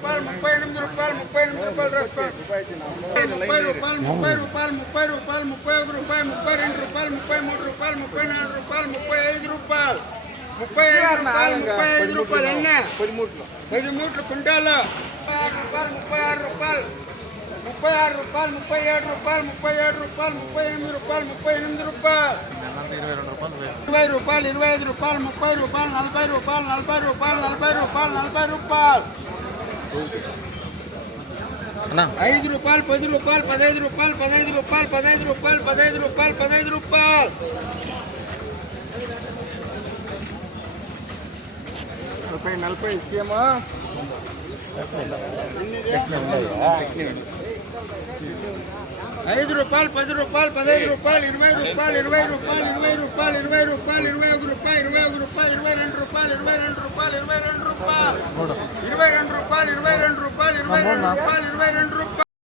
రూపాయలు 38 రూపాయలు 38 రూపాయలు రాసుకోండి 30 రూపాయలు 30 రూపాయలు 30 రూపాయలు 31 రూపాయలు 32 రూపాయలు 33 రూపాయలు 34 రూపాయలు 35 రూపాయలు 35 రూపాయలు ఎన్న 10 మూట్లు కుంటాలు 36 రూపాయలు 36 రూపాయలు 37 రూపాయలు 37 రూపాయలు 38 రూపాయలు 38 రూపాయలు 20 రూపాయలు 25 రూపాయలు 30 రూపాయలు 40 రూపాయలు 40 రూపాయలు 40 రూపాయలు 40 రూపాయలు 5 రూపాయలు 10 రూపాయలు 15 రూపాయలు 15 రూపాయలు 15 రూపాయలు 15 రూపాయలు 15 రూపాయలు 40 ఇచ్చేమా 5 రూపాయలు 10 రూపాయలు 15 రూపాయలు 20 రూపాయలు 20 రూపాయలు 20 రూపాయలు 20 రూపాయలు 21 రూపాయలు 21 రూపాయలు 22 రూపాయలు 22 రూపాయలు 22 రూపాయలు 22 రూపాయలు 22 రూపాయలు 22 రూపాయలు 22 రూపాయలు 22 రూపాయలు